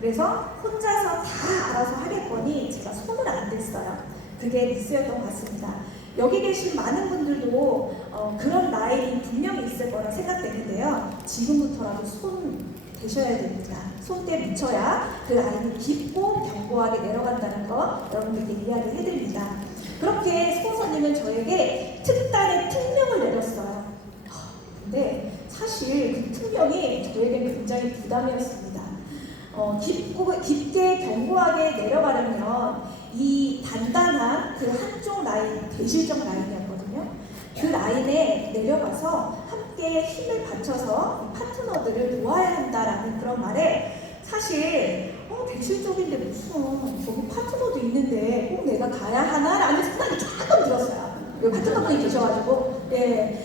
그래서 혼자서 다 알아서 하겠거니 제가 손을 안 댔어요. 그게 미스였던 것 같습니다. 여기 계신 많은 분들도 그런 라인이 분명히 있을 거라 생각되는데요. 지금부터라도 손 대셔야 됩니다. 손때 묻혀야 그 라인이 깊고 견고하게 내려간다는 거 여러분들께 이야기를 해드립니다. 그렇게 스폰서님은 저에게 특단의 특명을 내렸어요. 근데 사실 그 특명이 저에게는 굉장히 부담이었습니다. 깊게 견고하게 내려가려면 이 단단한 그 한쪽 라인, 대실적 라인이었거든요. 그 라인에 내려가서 함께 힘을 받쳐서 파트너들을 도와야 한다라는 그런 말에 사실 대실적인데 무슨 저기 파트너도 있는데 꼭 내가 가야 하나라는 생각이 조금 들었어요. 여기 파트너분이 계셔가지고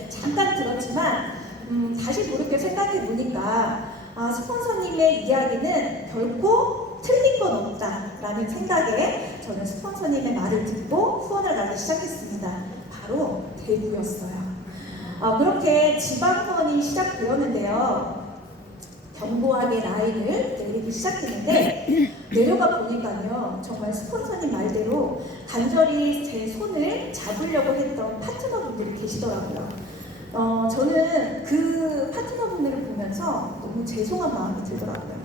잠깐 들었지만 다시 그렇게 생각해 보니까 스폰서님의 이야기는 결코 틀린 건 없다라는 생각에 저는 스폰서님의 말을 듣고 후원을 가기 시작했습니다. 바로 대구였어요. 그렇게 지방 후원이 시작되었는데요. 견고하게 라인을 내리기 시작했는데 내려가 보니까요. 정말 스폰서님 말대로 간절히 제 손을 잡으려고 했던 파트너분들이 계시더라고요. 저는 그 파트너분들을 보면서 너무 죄송한 마음이 들더라고요.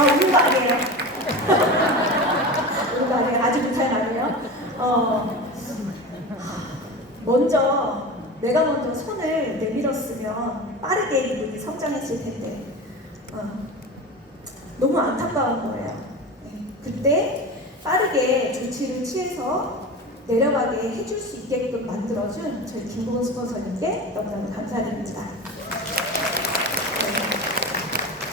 우는 거 아니에요. 우는 거 아니에요. 아직 못할 말이에요. 내가 먼저 손을 내밀었으면 빠르게 이분이 성장했을 텐데 너무 안타까운 거예요. 그때 빠르게 조치를 취해서 내려가게 해줄 수 있게끔 만들어준 저희 김보은 스폰서님께 너무너무 감사드립니다.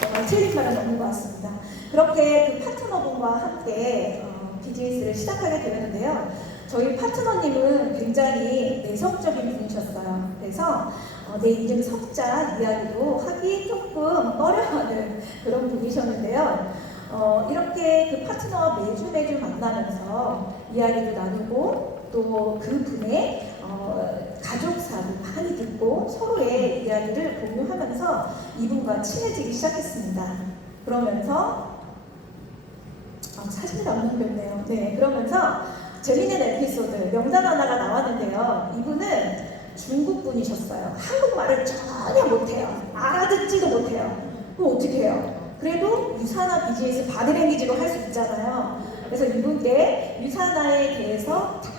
정말 틀린 말은 없는 것 같습니다. 그렇게 그 파트너분과 함께 비즈니스를 시작하게 되었는데요. 저희 파트너님은 굉장히 내성적인 분이셨어요. 그래서 내 이름 석자 이야기도 하기 조금 꺼려하는 그런 분이셨는데요. 이렇게 그 파트너와 매주 만나면서 이야기를 나누고 또 그 분의 가족사를 많이 듣고 서로의 이야기를 공유하면서 이분과 친해지기 시작했습니다. 그러면서 사진이 남겨놓겠네요. 그러면서 재미있는 에피소드 명단 하나가 나왔는데요. 이분은 중국 분이셨어요. 한국말을 전혀 못해요. 알아듣지도 못해요. 그럼 어떻게 해요? 그래도 유산화 비즈니스 바디랭귀지로 할 수 있잖아요. 그래서 이분께 유산화에 대해서 다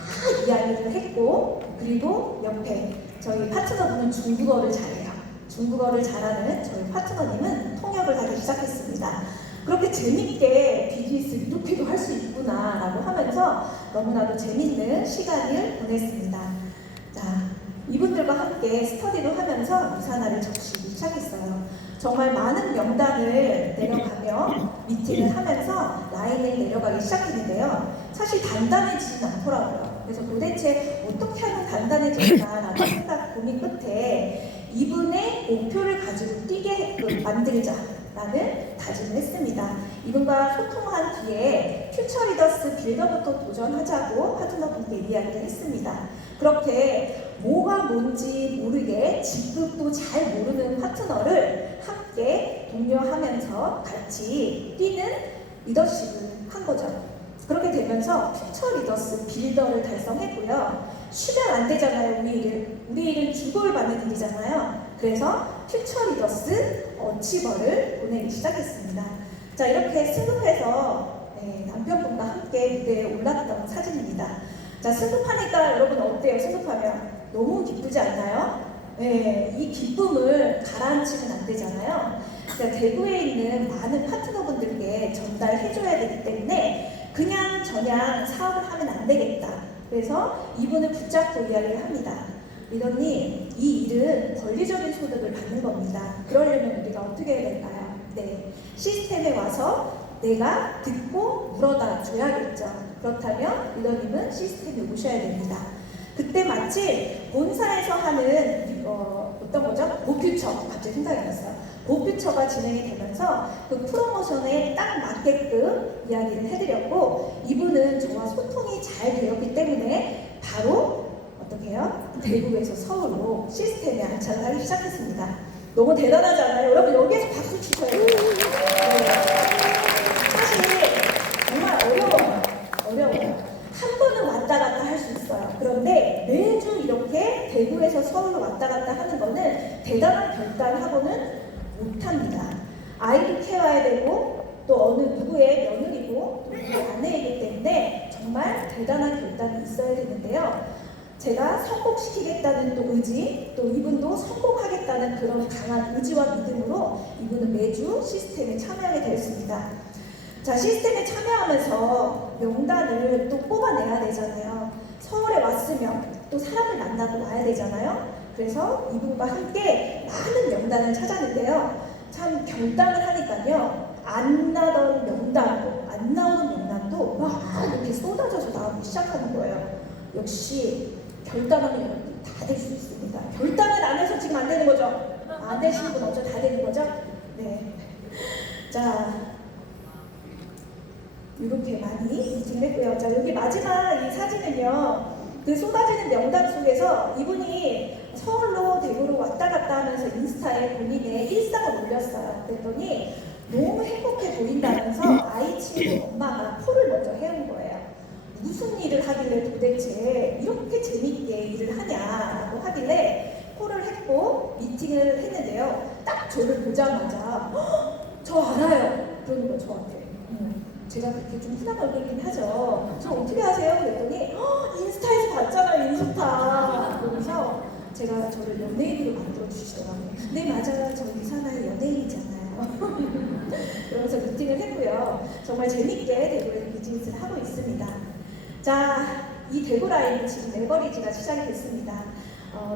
이야기를 했고, 그리고 옆에 저희 파트너분은 중국어를 잘해요. 중국어를 잘하는 저희 파트너님은 통역을 하기 시작했습니다. 그렇게 재밌게 비즈니스 이렇게도 할 수 있구나 라고 하면서 너무나도 재밌는 시간을 보냈습니다. 자, 이분들과 함께 스터디도 하면서 유산화를 적시기 시작했어요. 정말 많은 명단을 내려가며 미팅을 하면서 라인을 내려가기 시작했는데요. 사실 단단해지진 않더라고요. 그래서 도대체 어떻게 하면 단단해질까라는 생각 고민 끝에 이분의 목표를 가지고 뛰게 만들자라는 다짐을 했습니다. 이분과 소통한 뒤에 퓨처 리더스 빌더부터 도전하자고 파트너분께 이야기를 했습니다. 그렇게 뭐가 뭔지 모르게 직급도 잘 모르는 파트너를 함께 독려하면서 같이 뛰는 리더십을 한 거죠. 그렇게 되면서 퓨처 리더스 빌더를 달성했고요. 쉬면 안 되잖아요, 우리 일은 주고를 받는 일이잖아요. 그래서 퓨처 리더스 어치버를 보내기 시작했습니다. 자, 이렇게 승급해서 남편분과 함께 무대에 올랐던 사진입니다. 자, 승급하니까 여러분 어때요? 승급하면 너무 기쁘지 않나요? 이 기쁨을 가라앉히면 안 되잖아요. 그러니까 대구에 있는 많은 파트너분들께 전달해줘야 되기 때문에 그냥 사업을 하면 안 되겠다. 그래서 이분을 붙잡고 이야기를 합니다. 리더님, 이 일은 권리적인 소득을 받는 겁니다. 그러려면 우리가 어떻게 해야 될까요? 시스템에 와서 내가 듣고 물어다 줘야겠죠. 그렇다면 리더님은 시스템에 오셔야 됩니다. 그때 마치 본사에서 하는 어떤 거죠? 보퓨처, 갑자기 생각이 났어요. 보퓨처가 진행이 되면서 그 프로모션에 딱 맞게끔 이야기를 해드렸고, 이분은 저와 소통이 잘 되었기 때문에 바로 어떻게 해요? 대구에서 서울로 시스템에 안착을 하기 시작했습니다. 너무 대단하지 않아요? 여러분 여기에서 박수 치셔야 돼요. 네. 사실 정말 어려워요. 한 번은 왔다 갔다 할 수 있어요. 그런데 매주 이렇게 대구에서 서울로 왔다 갔다 하는 거는 대단한 결단하고는 못합니다. 아이도 키워야 되고 또 어느 누구의 며느리고 또 누구의 아내이기 때문에 정말 대단한 결단이 있어야 되는데요. 제가 성공시키겠다는 또 의지, 또 이분도 성공하겠다는 그런 강한 의지와 믿음으로 이분은 매주 시스템에 참여하게 되었습니다. 자, 시스템에 참여하면서 명단을 또 뽑아내야 되잖아요. 서울에 왔으면 또 사람을 만나고 와야 되잖아요. 그래서 이분과 함께 많은 명단을 찾았는데요. 참 결단을 하니까요. 안 나오는 명단도 막 이렇게 쏟아져서 나오기 시작하는 거예요. 역시 결단하면 여러분들 다 될 수 있습니다. 결단을 안 해서 지금 안 되는 거죠? 안 되시는 분 없죠? 다 되는 거죠? 네. 자, 이렇게 많이 미팅을 했고요. 자, 여기 마지막 이 사진은요. 그 쏟아지는 명단 속에서 이분이 서울로 대구로 왔다 갔다 하면서 인스타에 본인의 일상을 올렸어요. 그랬더니 너무 행복해 보인다면서 아이 친구 엄마가 폴을 먼저 해온 거예요. 무슨 일을 하길래 도대체 이렇게 재밌게 일을 하냐라고 하길래 폴을 했고 미팅을 했는데요. 딱 저를 보자마자 저 알아요. 그러는 거 저한테. 제가 그렇게 좀 흔한 얼굴이긴 하죠. 저 어떻게 아세요? 그랬더니 인스타에서 봤잖아요. 인스타. 그러면서 제가 저를 연예인으로 만들어주시더라고요. 네 맞아요. 저 이사나의 연예인이잖아요. 그러면서 미팅을 했고요. 정말 재밌게 대구에서 비즈니스를 하고 있습니다. 자, 이 대구 라인은 지금 레버리지가 시작이 됐습니다.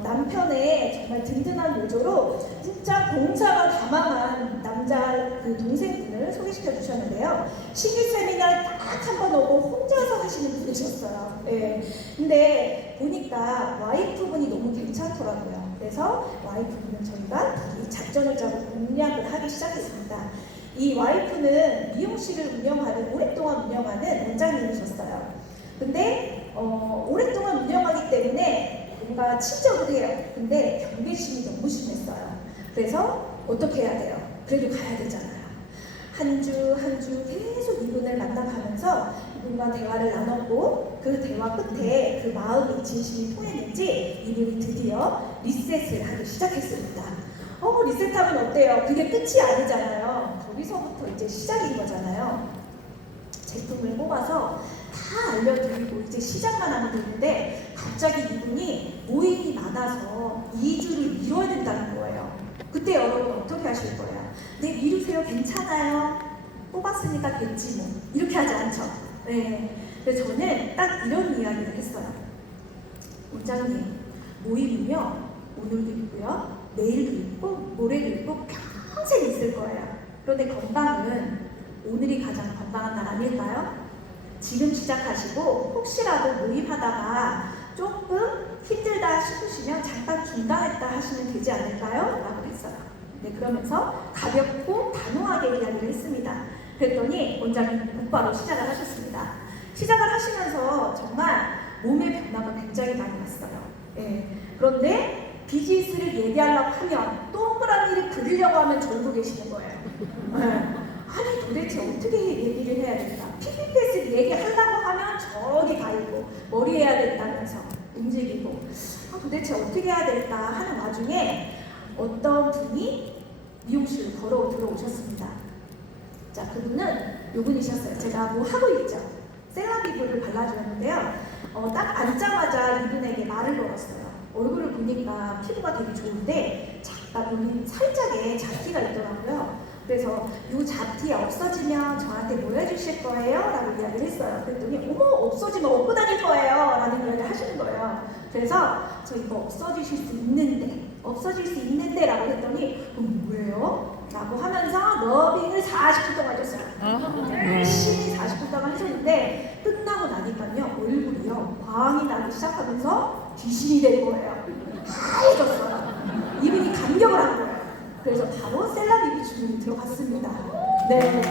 남편의 정말 든든한 노조로 진짜 봉사가 다망한 남자 그 동생분을 소개시켜 주셨는데요. 신규 세미나 딱 한 번 오고 혼자서 하시는 분이셨어요. 네. 근데 보니까 와이프분이 너무 괜찮더라고요. 그래서 와이프분은 저희가 이 작전을 짜고 공략을 하기 시작했습니다. 이 와이프는 미용실을 오랫동안 운영하는 원장님이셨어요. 근데 오랫동안 운영하기 때문에 뭔가 친절을 해요. 근데 경계심이 너무 심했어요. 그래서 어떻게 해야 돼요? 그래도 가야 되잖아요. 한 주 한 주 계속 이분을 만나가면서 이분과 대화를 나눴고 그 대화 끝에 그 마음이 진심이 통했는지 이분이 드디어 리셋을 하기 시작했습니다. 리셋하면 어때요? 그게 끝이 아니잖아요. 거기서부터 이제 시작인 거잖아요. 제품을 뽑아서 다 알려드리고 이제 시작만 하면 되는데 갑자기 이분이 모임이 많아서 2주를 미뤄야 된다는 거예요. 그때 여러분 어떻게 하실 거예요? 네, 미루세요. 괜찮아요. 뽑았으니까 됐지 뭐. 이렇게 하지 않죠. 네. 그래서 저는 딱 이런 이야기를 했어요. 원장님, 모임은요, 오늘도 있고요, 내일도 있고, 모레도 있고, 평생 있을 거예요. 그런데 건강은 오늘이 가장 건강한 날 아닐까요? 지금 시작하시고 혹시라도 모임하다가 조금 힘들다 싶으시면 잠깐 중단했다 하시면 되지 않을까요? 라고 했어요. 네, 그러면서 가볍고 단호하게 이야기를 했습니다. 그랬더니 원장님 곧바로 시작을 하셨습니다. 시작을 하시면서 정말 몸의 변화가 굉장히 많이 났어요. 네, 그런데 비즈니스를 얘기하려고 하면 동그란 일을 그리려고 하면 저러고 계시는 거예요. 네. 아니 도대체 어떻게 얘기를 해야 될까? PPPS를 얘기하려고 하면 저기 가 있고 머리 해야 된다면서 움직이고 도대체 어떻게 해야 될까 하는 와중에 어떤 분이 미용실로 걸어 들어오셨습니다. 자, 그분은 요분이셨어요. 제가 뭐 하고 있죠? 셀라비브를 발라주었는데요. 딱 앉자마자 이분에게 말을 걸었어요. 얼굴을 보니까 피부가 되게 좋은데 보니 살짝의 잡티가 있더라고요. 그래서 이 잡티 없어지면 저한테 뭐 해주실 거예요? 라고 이야기를 했어요. 그랬더니 어머 없어지면 업고 다닐 거예요 라는 이야기를 하시는 거예요. 그래서 저 이거 없어지실 수 있는데 라고 했더니 그럼 뭐예요? 라고 하면서 러빙을 40분 동안 해줬어요. 열심히 40분 동안 해줬는데 끝나고 나니까요 얼굴이요 광이 나기 시작하면서 귀신이 된 거예요. 하얘졌어요. 이분이 감격을 한 거예요. 그래서 바로 셀라비브 주문이 들어갔습니다. 네.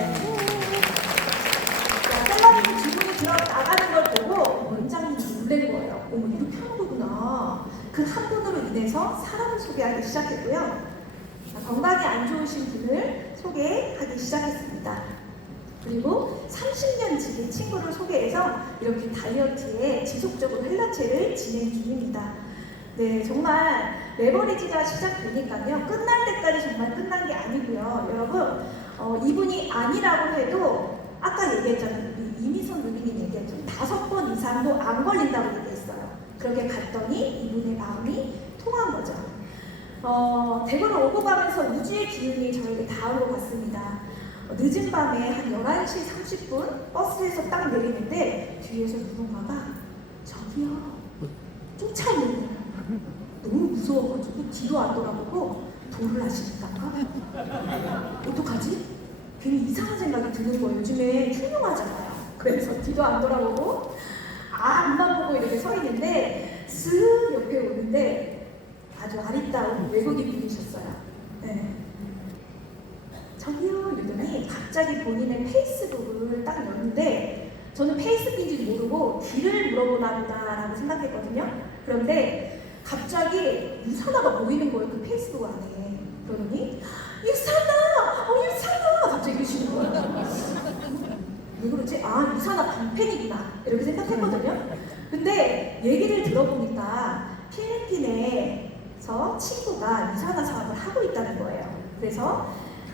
자, 셀라비브 주문이 들어나가는 걸 보고 원장님이 놀란 거예요. 어머, 이렇게 하는 거구나. 그 한 분으로 인해서 사람을 소개하기 시작했고요. 자, 하기 시작했습니다. 그리고 30년 지기 친구를 소개해서 이렇게 다이어트에 지속적으로 헬라체를 진행 중입니다. 네, 정말 레버리지가 시작되니까요. 끝날 때까지 정말 끝난 게 아니고요. 여러분, 이분이 아니라고 해도 아까 얘기했잖아요. 이미선 누비님 얘기했죠. 5번 이상도 안 걸린다고 얘기했어요. 그렇게 갔더니 이분의 마음이 통한 거죠. 대구를 오고 가면서 우주의 기운이 저에게 닿은 것 같습니다. 늦은 밤에 한 11시 30분 버스에서 딱 내리는데 뒤에서 누군가가 저기요 쫓아오는 거예요. 너무 무서워가지고 뒤도 안 돌아보고 도를 하시니까 어떡하지? 괜히 이상한 생각이 드는 거예요. 요즘에 흉흉하잖아요. 그래서 뒤도 안 돌아보고 앞만 보고 이렇게 서 있는데 쓱 옆에 오는데 아주 아리따운 외국인 분이셨어요. 네. 저기요 이러더니 갑자기 본인의 페이스북을 딱 열는데 저는 페이스북인지 모르고 길을 물어보나 보다라고 생각했거든요. 그런데 갑자기 유산화가 보이는 거예요. 그 페이스북 안에. 그러더니 유산화! 유산화! 갑자기 이러시는 거예요. 왜 그러지? 아 유산화 방팬이구나 이렇게 생각했거든요. 근데 얘기를 들어보니까 필리핀에서 친구가 유산화 사업을 하고 있다는 거예요. 그래서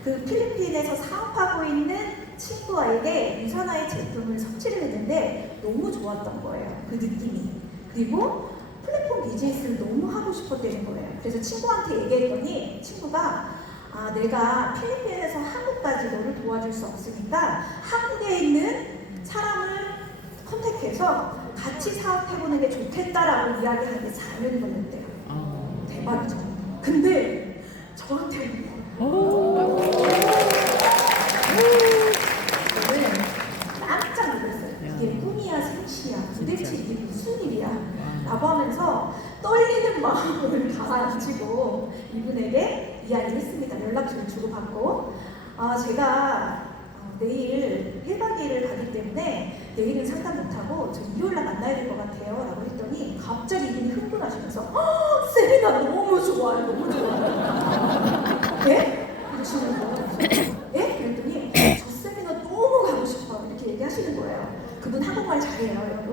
그 필리핀에서 사업하고 있는 친구에게 유산화의 제품을 섭취를 했는데 너무 좋았던 거예요. 그 느낌이. 그리고 플랫폼 비즈니스를 너무 하고 싶었다는 거예요. 그래서 친구한테 얘기했더니 친구가 내가 필리핀에서 한국까지 너를 도와줄 수 없으니까 한국에 있는 사람을 컨택해서 같이 사업해보는 게 좋겠다라고 이야기하는데 4년이 걸렸대요. 대박이죠. 근데 저한테는 저는 깜짝 놀랐어요. 이게 꿈이야 생시야 도대체 이게 무슨 일이야 라고 하면서 떨리는 마음을 가라앉히고 이분에게 이야기를 했습니다. 연락처를 주고받고 제가 내일 1박 2일을 가기 때문에 내일은 상담 못하고 저 일요일날 만나야 될 것 같아요 라고 했더니 갑자기 이분이 흥분하시면서 세미나 너무 좋아요 너무 좋아요 네? 이러시는 거예요. 예? 그랬더니 저 세미나 너무 가고 싶어요 이렇게 얘기하시는 거예요. 그분 한국말 잘해요 여러분.